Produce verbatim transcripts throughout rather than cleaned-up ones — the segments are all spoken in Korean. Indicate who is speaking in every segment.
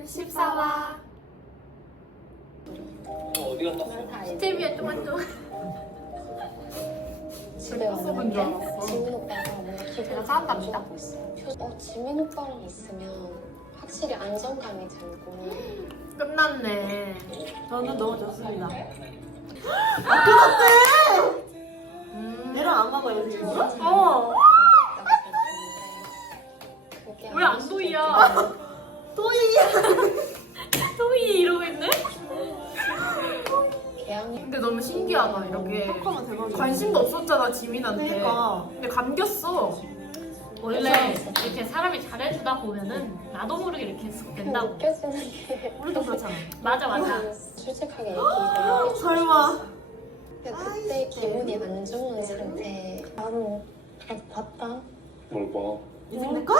Speaker 1: 십사화.
Speaker 2: 어디 갔다 왔어?
Speaker 1: 스테비아 토마토.
Speaker 3: 집에
Speaker 1: 써본 줄
Speaker 3: 왔는데
Speaker 1: 알았어.
Speaker 3: 지민 오빠가 뭔가 기분이
Speaker 1: 제가 사왔답니다.
Speaker 3: 좋아 보였어요. 어, 지민 오빠랑 있으면 확실히 안정감이 들고
Speaker 1: 끝났네.
Speaker 4: 저는 너무 좋습니다.
Speaker 1: 아,
Speaker 4: 끝났대!
Speaker 1: 음.
Speaker 4: 얘랑 안 가봐요, 지금?
Speaker 1: 어.
Speaker 3: 그게
Speaker 1: 왜 안 도이야?
Speaker 4: 또이!
Speaker 1: 도이 이러고 있네?
Speaker 3: 개항이
Speaker 1: 근데 너무 신기하다. 이렇게
Speaker 4: 턱하면 대박이야.
Speaker 1: 관심도 없었잖아 지민한테.
Speaker 4: 그러니까.
Speaker 1: 근데 감겼어.
Speaker 5: 원래 이렇게 사람이 잘해주다 보면은 나도 모르게 이렇게 쓱 된다고.
Speaker 3: 느껴지는 게
Speaker 1: 우리도 그렇잖아.
Speaker 5: 맞아 맞아.
Speaker 3: 솔직하게 얘기해요.
Speaker 4: 설마.
Speaker 3: 근데 그때 기분이 안 좋은 상태 나는 다 봤다.
Speaker 2: 뭘 봐?
Speaker 4: 이승 내 것?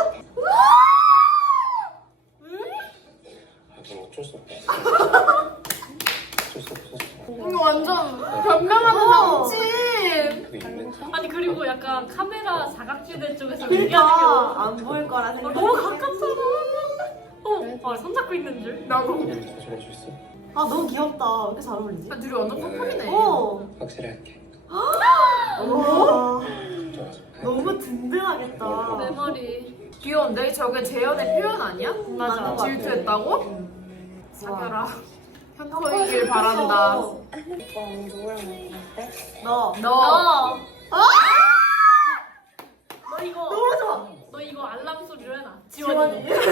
Speaker 2: 아, 그럼 어쩔 수 없다. 어쩔 수 없었어.
Speaker 1: 이거 완전 변명하는 남친.
Speaker 2: 그게 있는
Speaker 5: 아니 그리고 약간 카메라 사각지대 쪽에서 얘기하는 게
Speaker 4: 그러니까 안 보일 거라 생각.
Speaker 5: 너무 가깝잖아. 어, 아, 손잡고 있는 줄.
Speaker 1: 나도.
Speaker 2: 우리 더 저럴 수 있어?
Speaker 4: 아 너무 귀엽다. 왜 이렇게 잘 어울리지?
Speaker 1: 아, 둘이 완전 커플이네.
Speaker 4: 어.
Speaker 2: 확실히 할게.
Speaker 4: 와.
Speaker 2: 좋아서.
Speaker 4: 너무 든든하겠다.
Speaker 5: 내 머리.
Speaker 1: 귀여운데? 저게 재현의 표현 아니야?
Speaker 5: 맞아.
Speaker 4: 맞는 것 같아.
Speaker 1: 질투했다고?
Speaker 4: 응.
Speaker 1: 사겨라. 현커이길 바란다.
Speaker 3: 오빠는 누구랑 만났대?
Speaker 4: 너.
Speaker 1: 너.
Speaker 5: 어. 너 이거
Speaker 4: 너무 좋아.
Speaker 5: 너 이거 알람 소리로 해놔.
Speaker 4: 지원이.
Speaker 5: 지원이.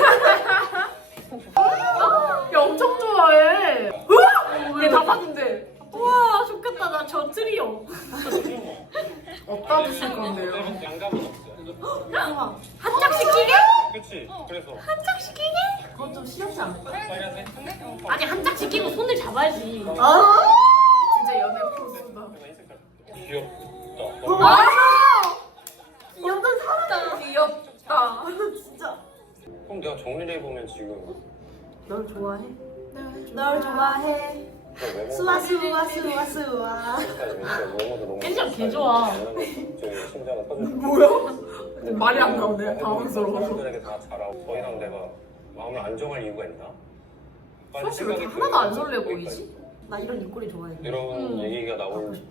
Speaker 1: 야, 엄청 좋아해. 우와! 얘다 봤는데.
Speaker 5: 우와 좋겠다. 나 저 트리오.
Speaker 1: 어디다 두실 건데요?
Speaker 2: 양감은 없어.
Speaker 4: 좋아.
Speaker 5: 한 장 시키게?
Speaker 2: 그치? 그래서.
Speaker 5: 한 장 시키게?
Speaker 4: 그건 좀 싫지 않을까?
Speaker 2: 빨간색?
Speaker 5: 아니 한 장 시키고 손을 잡아야지.
Speaker 4: 아.
Speaker 1: 진짜 연애 포스다.
Speaker 2: 내가 이 색깔. 귀엽다.
Speaker 4: 아. 완전 사랑해.
Speaker 1: 귀엽다.
Speaker 4: 진짜.
Speaker 2: 그럼 내가 정리를 해보면 지금
Speaker 4: 널 좋아해.
Speaker 1: 널
Speaker 4: 널 좋아해.
Speaker 2: 외모
Speaker 4: 수아 수아 수아 수아.
Speaker 2: 외모도 너무
Speaker 5: 텐션 개 좋아.
Speaker 2: 저기 심장은 터져.
Speaker 1: 뭐야? 말이 안 나오네. 당황스러워서.
Speaker 2: 사람들에게 다 잘하고 더 이상 내가 마음을 안정할 이유가 있나?
Speaker 1: 사실 왜 이렇게 하나도 안 설레 보이지?
Speaker 4: 나 이런 입꼬리 좋아해.
Speaker 2: 이런
Speaker 5: 음.
Speaker 2: 얘기가
Speaker 4: 하고
Speaker 2: 나올
Speaker 4: 싶다.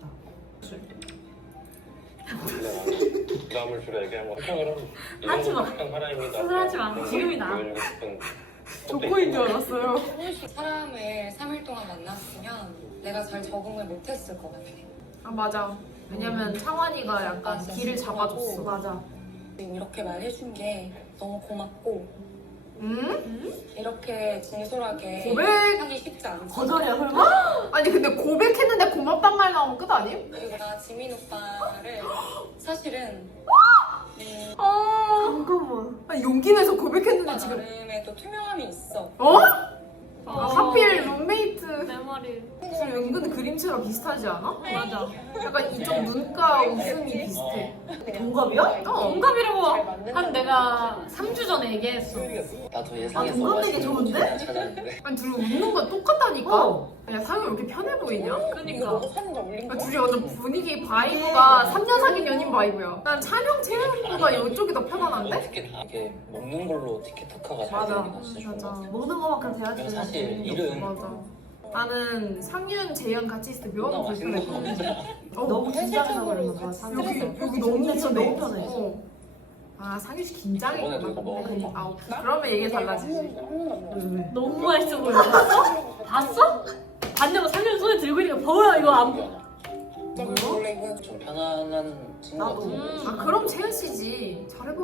Speaker 2: 근데 나는 부담을 주려 얘기한 거 착각을
Speaker 5: 하지 마.
Speaker 2: 착한 사람입니다.
Speaker 5: 수술하지 마.
Speaker 2: 그런
Speaker 5: 지금이
Speaker 2: 걸
Speaker 5: 나.
Speaker 2: 보여주고 싶은
Speaker 1: 조커인 줄 알았어요.
Speaker 6: 사람을 삼 일 동안 만났으면 내가 잘 적응을 못했을 것 같아.
Speaker 1: 아, 맞아. 왜냐면 창환이가 약간 길을 잡아줬어.
Speaker 4: 맞아.
Speaker 6: 지금 이렇게 말해준 게 너무 고맙고
Speaker 1: 응?
Speaker 6: 이렇게 진솔하게
Speaker 1: 고백?
Speaker 6: 하기 쉽지 않지.
Speaker 4: 거절이야 설마?
Speaker 1: 아니 근데 고백했는데 고맙단 말 나오면 끝 아님?
Speaker 6: 그리고 나 지민 오빠를 사실은 음,
Speaker 1: 아,
Speaker 4: 잠깐만.
Speaker 1: 아니, 용기 내서 고백했는데
Speaker 6: 오빠
Speaker 1: 지금.
Speaker 6: 나름의 또 투명함이 있어.
Speaker 1: 어? 아,
Speaker 5: 어.
Speaker 1: 하필 룸메이트.
Speaker 5: 내 머리.
Speaker 1: 지금 은근 그림체랑 비슷하지 않아?
Speaker 5: 맞아.
Speaker 1: 약간 이쪽 눈가 웃음이 비슷해.
Speaker 4: 동갑이야?
Speaker 1: 어.
Speaker 5: 동갑이라고 한 내가 삼 주 전에 얘기했어.
Speaker 7: 나도
Speaker 4: 아,
Speaker 7: 예상해서
Speaker 4: 동갑 되게 좋은데?
Speaker 7: 찾았는데
Speaker 1: 아니 둘이 웃는 건 똑같다니까?
Speaker 4: 어.
Speaker 1: 야 상이 왜 이렇게 편해 보이냐?
Speaker 6: 이거
Speaker 5: 그니까.
Speaker 6: 너가 사는 거 올린
Speaker 1: 아,
Speaker 6: 거
Speaker 1: 둘이 완전 분위기 바이브가 삼 년 사귄 연인 바이브야. 난 촬영 체험보다 이쪽이 더 편안한데?
Speaker 7: 티켓 이게 먹는 걸로 티켓토카가 잘
Speaker 1: 맞아.
Speaker 7: 되니까 진짜 좋은 것
Speaker 1: 맞아.
Speaker 7: 같아.
Speaker 4: 먹는 거만큼 돼야지.
Speaker 7: 그럼 사실 일은
Speaker 1: 맞아. 나는 상윤, 재현 같이 있을 때 묘하게
Speaker 7: 너무 맛있는 거
Speaker 1: 불편했거든.
Speaker 7: 먹잖아.
Speaker 1: 어,
Speaker 4: 너무 긴장해서 그러는 거야.
Speaker 1: 여기,
Speaker 4: 상대에서.
Speaker 1: 여기 너무
Speaker 4: 진짜
Speaker 1: 편해.
Speaker 4: 너무 편해.
Speaker 1: 어. 아, 상윤 씨
Speaker 7: 저번에도
Speaker 1: 긴장했구나.
Speaker 7: 이거 먹어.
Speaker 1: 아, 오케이. 그러면 얘기 달라지지.
Speaker 5: 너무 맛있어 보여. 봤어? 봤어? 봤냐고 상현 손에 들고 있는 거 뭐야 이거 안 보여.
Speaker 6: 나 그거 원래 이거
Speaker 7: 좀 편안한 친구
Speaker 4: 나도.
Speaker 7: 같은데.
Speaker 5: 음.
Speaker 1: 아, 그럼 재현 씨지. 잘해봐.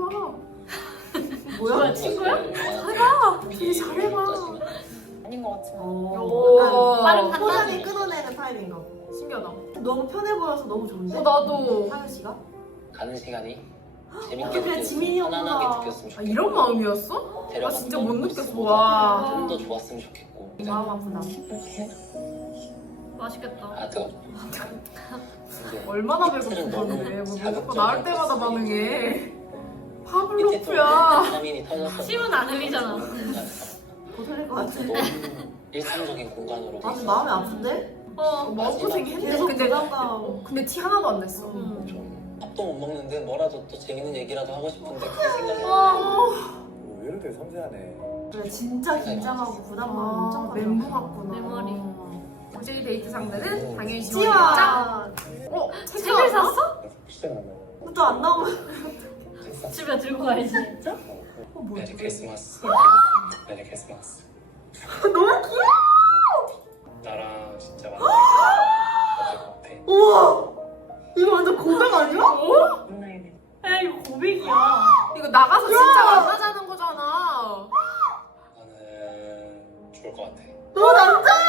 Speaker 5: 뭐야 친구야?
Speaker 7: 잘해봐.
Speaker 1: 되게 잘해봐.
Speaker 6: 아닌 것 같지만
Speaker 4: 어.
Speaker 5: 빠른
Speaker 4: 약간
Speaker 5: 판단.
Speaker 4: 포장이 끊어내는 타입인가 봐.
Speaker 1: 신기하다.
Speaker 4: 너무 편해 보여서 너무 좋은데?
Speaker 1: 어, 나도.
Speaker 4: 상현 씨가?
Speaker 7: 가는 시간이
Speaker 4: 어,
Speaker 7: 재밌게
Speaker 4: 그래,
Speaker 7: 느껴지고
Speaker 4: 지민이 형보다.
Speaker 7: 편안하게 느꼈으면
Speaker 1: 아,
Speaker 7: 좋겠고
Speaker 1: 이런 마음이었어? 나 진짜 못 느꼈어. 와.
Speaker 7: 좀더 좋았으면 좋겠고
Speaker 4: 마음 아프다.
Speaker 5: 맛있겠다.
Speaker 7: 아 뜨겁다. 근데
Speaker 1: 얼마나
Speaker 7: 이틀은
Speaker 1: 배고픈데.
Speaker 7: 너무
Speaker 1: 뭐 먹고 나올 때마다 반응해.
Speaker 7: 밑에 또
Speaker 1: 파블로프야.
Speaker 7: 비타민이 터졌어.
Speaker 5: 침은 안 흘리잖아.
Speaker 4: 고슬릴 것 같아.
Speaker 7: 너무 일상적인 공간으로 돼
Speaker 4: 아, 좀
Speaker 7: 있어서
Speaker 4: 마음이 아픈데?
Speaker 1: 어, 마음고생 했네.
Speaker 4: 계속
Speaker 1: 근데,
Speaker 4: 부담감.
Speaker 1: 근데 티 하나도 안 냈어.
Speaker 4: 음.
Speaker 7: 좀 밥도 못 먹는데 뭐라도 또 재밌는 얘기라도 하고 싶은데 그게 생각이 안 나.
Speaker 1: 아,
Speaker 8: 왜 이렇게 섬세하네.
Speaker 4: 그래, 진짜 긴장하고 부담감 엄청
Speaker 1: 아,
Speaker 4: 가져.
Speaker 1: 멘붕 같구나.
Speaker 5: 내 머리.
Speaker 1: 어제 데이트 상대는 당연히 지원이었죠?
Speaker 4: 지와.
Speaker 1: 어?
Speaker 5: 책을 샀어?
Speaker 2: 시작하면
Speaker 4: 또 안 나오면.
Speaker 5: 집에 들고 가야지 진짜?
Speaker 4: 어, 뭐야?
Speaker 2: 메리 크리스마스. 메리 크리스마스.
Speaker 4: 너무 귀여워.
Speaker 2: 나랑 진짜 만나니까 어떨 것 같아?
Speaker 4: 우와. 이거 완전 고백 아니야?
Speaker 5: 야 이거 고백이야.
Speaker 1: 이거 나가서 진짜 만나자는 거잖아.
Speaker 2: 나는 좋을 것 같아.
Speaker 4: 너 남자야.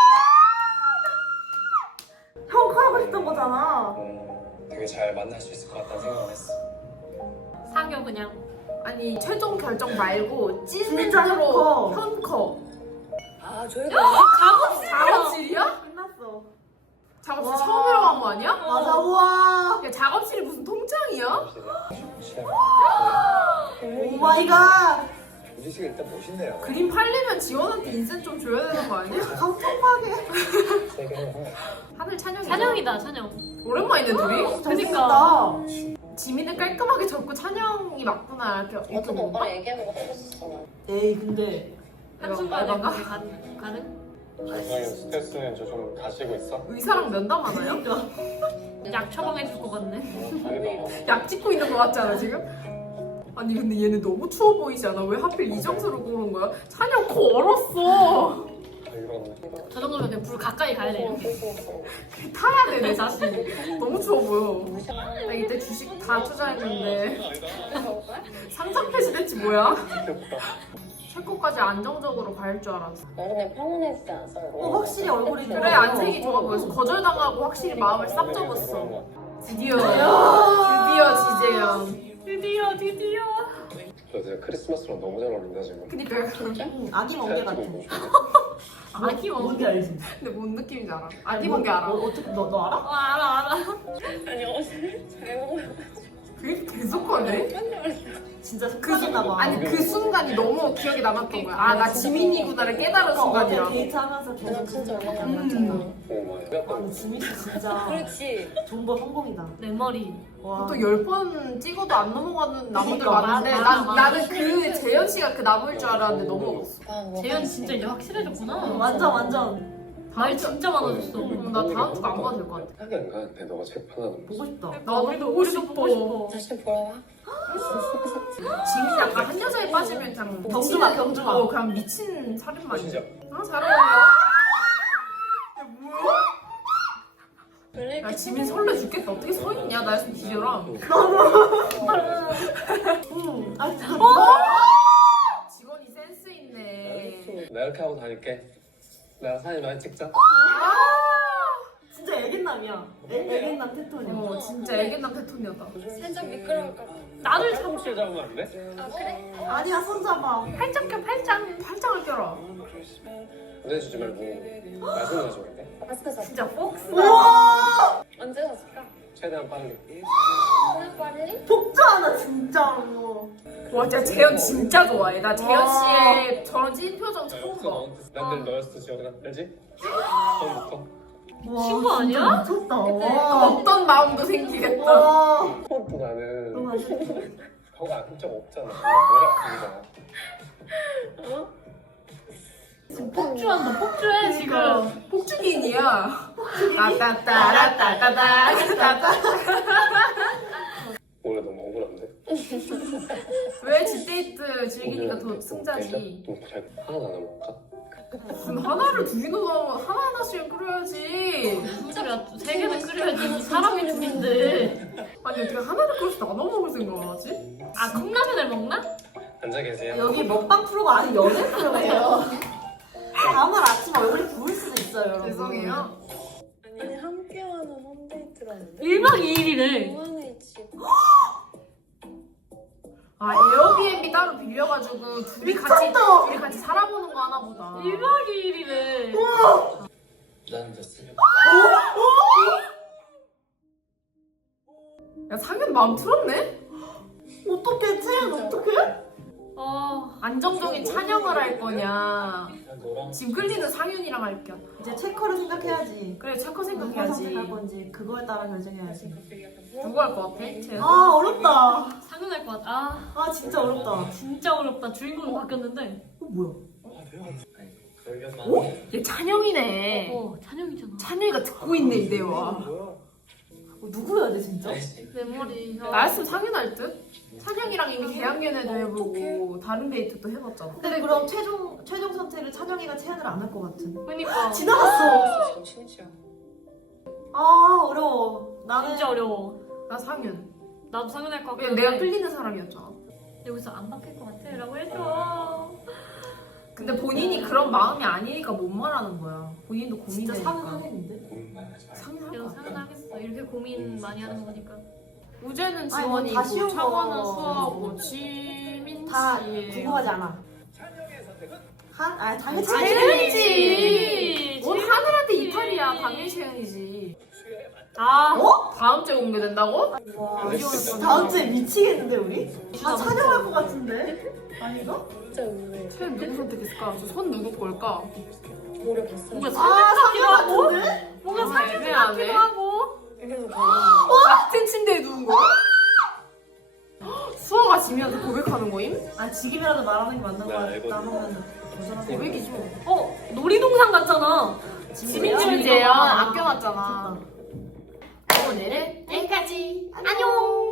Speaker 4: 형 하고 싶던 거잖아.
Speaker 2: 음, 되게 잘 만날 수 있을 것 같다는 생각을 했어.
Speaker 5: 사겨 그냥.
Speaker 1: 아니 최종 결정 말고
Speaker 4: 진짜
Speaker 1: 찐으로
Speaker 4: 현커.
Speaker 1: 현커.
Speaker 6: 아 저희가
Speaker 5: 작업실.
Speaker 1: 작업실이야?
Speaker 4: 끝났어.
Speaker 1: 작업실
Speaker 4: 와.
Speaker 1: 처음으로 간 거 아니야?
Speaker 4: 맞아. 우와.
Speaker 1: 야 작업실이 무슨 통장이야?
Speaker 2: 시작.
Speaker 4: 오 마이 갓.
Speaker 2: 우지 씨가 일단 멋있네요.
Speaker 1: 그림 팔리면 지원한테 인센 좀 줘야 되는 거 아니야?
Speaker 4: 감동하게.
Speaker 2: 세게 해.
Speaker 1: 하늘 찬영이
Speaker 5: 찬영이다 찬영.
Speaker 1: 오랜만이네 둘이?
Speaker 5: 그니까.
Speaker 1: 지민은 깔끔하게 접고 찬영이 맞구나 이렇게
Speaker 3: 어차피
Speaker 1: 어떻게
Speaker 3: 오빠랑
Speaker 1: 봐?
Speaker 3: 얘기해보고 해줬었잖아.
Speaker 4: 에이 근데
Speaker 5: 한순간에
Speaker 1: 알바가?
Speaker 5: 그게 가능? 가능?
Speaker 2: 정상인 스트레스는 저 좀 가시고 있어?
Speaker 1: 의사랑 면담하나요?
Speaker 5: 약 처방해 줄 것 같네.
Speaker 2: 아니다.
Speaker 1: 약 찍고 있는 거 같잖아 지금? 아니 근데 얘는 너무 추워 보이지 않아? 왜 하필 이 장소로 고른 거야? 찬영 코 얼었어.
Speaker 2: 아, 이런.
Speaker 5: 저 정도면 그냥 불 가까이 가야 돼.
Speaker 1: 타야 돼 내 자신. 너무 추워 보여. 나 이때 주식 다 투자했는데 상장 폐지됐지 뭐야? 체코까지 안정적으로 갈 줄 알았어.
Speaker 3: 나름의 평온해지지 않았어?
Speaker 4: 어, 확실히 얼굴이
Speaker 1: 그래 안색이 좋아 보여서 거절당하고 확실히 마음을 싹 접었어. 드디어 드디어 지재현.
Speaker 5: 드디어 드디어.
Speaker 2: 저 진짜 크리스마스랑 너무 잘 어울린다 지금.
Speaker 1: 그니까
Speaker 4: 응, 아기 멍게 같아.
Speaker 5: 아기 뭐?
Speaker 4: 뭔지 알지?
Speaker 1: 근데 뭔 느낌인지 알아? 아기 뭔게 알아?
Speaker 4: 어, 어떻게 너, 너 알아?
Speaker 5: 어, 알아 알아.
Speaker 3: 아니 어제 잘못
Speaker 1: 그게 계속 하네?
Speaker 4: 진짜
Speaker 1: 그
Speaker 4: 속상했나
Speaker 1: 순간
Speaker 4: 봐.
Speaker 1: 아니 그 순간이 너무 기억에 남았던 거야. 아 나 지민이구나를 깨달은 순간이야.
Speaker 4: 어제 데이트하면서 계속
Speaker 3: 내가 진짜 얼마 안
Speaker 1: 음.
Speaker 3: 남았잖아.
Speaker 2: 오 마이.
Speaker 4: 아니 지민이 진짜
Speaker 6: 그렇지.
Speaker 4: 정보 성공이다.
Speaker 5: 내 머리.
Speaker 4: 와.
Speaker 1: 또 열 번 찍어도 안 넘어가는 나무들
Speaker 4: 그러니까,
Speaker 1: 많은데
Speaker 5: 맞아,
Speaker 1: 난,
Speaker 5: 맞아.
Speaker 1: 나는 그 재현 씨가 그 나무일 줄 알았는데 넘어갔어.
Speaker 3: 아, 뭐
Speaker 5: 재현 진짜 이제 확실해졌구나.
Speaker 4: 완전 완전
Speaker 5: 말 진짜 많아졌어.
Speaker 1: 어, 나 다음 주가 안 봐도 될 것 같아.
Speaker 2: 하긴 안 가는데 너가 책 하나
Speaker 4: 보고 싶다.
Speaker 1: 나 우리도 보고 싶어.
Speaker 5: 보고 싶어.
Speaker 3: 다시 보러 와?
Speaker 1: 지민이 약간 한 여자에 빠지면 그냥
Speaker 4: 경주마,
Speaker 1: 미치는-
Speaker 4: 경주마.
Speaker 1: 어 그냥 미친 살인마지.
Speaker 2: 진짜.
Speaker 1: 아 잘하네.
Speaker 3: 왜
Speaker 1: 야
Speaker 3: 이렇게
Speaker 1: 지민 설레 죽겠다. 어떻게 서 있냐? 나였으면 뒤져라.
Speaker 4: 응. 아, 진짜.
Speaker 1: 직원이 센스 있네.
Speaker 2: 나 이렇게 하고 다닐게. 내가 사진 많이 찍자.
Speaker 4: 진짜 애견남이야. 애, 애견남 테토니야.
Speaker 1: 어 진짜 애견남 테톤이었다.
Speaker 6: 살짝 미끄러울까 봐.
Speaker 5: 나를 잡.
Speaker 2: 사무실 잡으면 안 돼?
Speaker 6: 아 그래?
Speaker 4: 아니야 손잡아.
Speaker 1: 팔짱 껴 팔짱. 팔짱을 껴라.
Speaker 2: 보내주지 말고 말씀 가져올게.
Speaker 3: 마스크 샀어?
Speaker 1: 진짜 폭스.
Speaker 3: 언제 샀을까?
Speaker 2: 최대한 빠르게.
Speaker 3: 오늘 빨리?
Speaker 4: 복잡하다 진짜로.
Speaker 1: 와 진짜 재현 진짜 좋아해. 나 재현
Speaker 4: 와.
Speaker 1: 씨의 저런 찐 표정 처음 봐.
Speaker 2: 난늘 너였어 지원아. 알지? 처음부터.
Speaker 4: 와,
Speaker 5: 친구 아니야?
Speaker 4: 진짜 미쳤다. 와.
Speaker 1: 어떤 마음도 생기겠다.
Speaker 4: 와.
Speaker 2: 처음부터 나는
Speaker 4: 너무 안 돼.
Speaker 2: 혀가 아픈 적 없잖아. 뭐가 아프잖아.
Speaker 5: 폭주한다 폭주해 지금.
Speaker 1: 폭주기인이야. 따따따라따따따따따.
Speaker 2: 원래 너무 억울한데.
Speaker 1: 왜 집데이트 즐기니까 더 승자지.
Speaker 2: 좀 잘 하나 나눠볼까?
Speaker 1: 무슨 하나를 두 개나 넣으면 하나 하나씩 끓여야지.
Speaker 5: 무슨 소리야? 세 개는 끓여야지. 사람이 둘인데.
Speaker 1: 아니 어떻게 하나를 끓여서 나눠 먹을 생각을 하지?
Speaker 5: 아 컵라면을 먹나?
Speaker 2: 앉아 계세요.
Speaker 4: 여기 먹방 프로가 아닌 연애 프로예요. 다음날 아침 얼굴이 부을 수도 있어요. 여러분.
Speaker 1: 죄송해요.
Speaker 3: 아니 함께하는 홈데이트라는데?
Speaker 5: 일박 이일이래.
Speaker 3: 무한의치
Speaker 1: 아 에어비앤비 따로 빌려가지고 둘이 같이
Speaker 4: 미쳤다.
Speaker 1: 둘이 같이 살아보는 거 하나 보다.
Speaker 5: 일박 이일이래.
Speaker 7: 나는 됐으면
Speaker 1: 야 상현 마음 틀었네?
Speaker 4: 어떡해 채연 어떡해?
Speaker 5: 아,
Speaker 1: 안정적인 찬영을 할 거냐
Speaker 7: 난 너랑
Speaker 1: 지금 끌리는 상윤이랑 할 거야.
Speaker 4: 이제 체커를 생각해야지.
Speaker 1: 그래 체커
Speaker 4: 누굴
Speaker 1: 생각해야지.
Speaker 4: 선택할 건지 그거에 따라 결정해야지.
Speaker 1: 누구 할 것 같아? 채연?
Speaker 4: 아 어렵다.
Speaker 5: 상윤할 것 같아. 아,
Speaker 4: 아 진짜 어렵다.
Speaker 5: 진짜 어렵다. 주인공이 바뀌었는데.
Speaker 4: 어 뭐야?
Speaker 7: 아니 그러려면 해.
Speaker 1: 얘 찬영이네.
Speaker 5: 어, 찬영이잖아.
Speaker 1: 찬영이가 듣고 있네 이 대화.
Speaker 4: 어, 누구야 돼 진짜?
Speaker 7: 알지?
Speaker 5: 내 머리.
Speaker 1: 나였으면 상윤 할 듯? 찬영이랑 이미 계약연애도 해보고 다른 데이트도 해봤잖아.
Speaker 4: 근데 그럼 최종 최종 선택을 찬영이가 채연을 안 할 것 같은.
Speaker 5: 그러니까.
Speaker 4: 지나갔어.
Speaker 6: 정신이야.
Speaker 4: 아 어려워. 나는
Speaker 5: 진짜 어려워.
Speaker 1: 나 상윤.
Speaker 5: 나도 상윤할 것 같고.
Speaker 1: 왜냐면 내가 끌리는 사람이었잖아.
Speaker 5: 여기서 안 바뀔 것 같아. 라고 해줘.
Speaker 1: 근데 본인이 그런 마음이 아니니까 못 말하는 거야. 본인도
Speaker 4: 진짜
Speaker 1: 고민되니까.
Speaker 4: 사는 하겠는데?
Speaker 7: 고민 많이 하지 마.
Speaker 1: 상윤 할
Speaker 5: 그래서
Speaker 1: 것 같아.
Speaker 5: 상윤 하겠어. 이렇게 고민 많이 하는 거니까.
Speaker 1: 우재는
Speaker 4: 아니,
Speaker 1: 지원이고
Speaker 4: 다 쉬운 거.
Speaker 1: 창원은 수아고 지민
Speaker 4: 다
Speaker 1: 씨.
Speaker 4: 궁금하지 않아. 한? 아 당연히
Speaker 1: 아,
Speaker 4: 채연이지.
Speaker 1: 채연이지. 뭔 하늘한테 이탈이야. 당연히 채연이지.
Speaker 5: 아,
Speaker 4: 어?
Speaker 1: 다음 주에 공개된다고?
Speaker 4: 와
Speaker 2: 됐어.
Speaker 4: 다음 주에 미치겠는데 우리? 다
Speaker 5: 진짜
Speaker 4: 찬영할 것 같은데? 아닌가?
Speaker 3: 진짜 의외.
Speaker 1: 채연 누구 선택했을까? 저 손 누구 걸까?
Speaker 3: 모르겠어요.
Speaker 5: 뭔가
Speaker 4: 아
Speaker 5: 상윤 같기도
Speaker 4: 상영
Speaker 5: 하고.
Speaker 4: 같은데?
Speaker 5: 뭔가
Speaker 1: 아,
Speaker 5: 상윤
Speaker 1: 애매하네.
Speaker 5: 같기도 하고.
Speaker 3: 그래서
Speaker 1: 같은 침대에 누운 거야? 수아가 지민한테 고백하는 거임?
Speaker 4: 아 지금이라도 말하는 게 맞는 거
Speaker 2: 나
Speaker 4: 같다
Speaker 2: 알거든.
Speaker 4: 하면 도전하고.
Speaker 1: 고백이지 뭐.
Speaker 5: 어, 놀이동산 같잖아.
Speaker 1: 지민
Speaker 5: 지민
Speaker 1: 지민 재현
Speaker 5: 재현.
Speaker 1: 아껴놨잖아. 오늘은 여기까지. 안녕.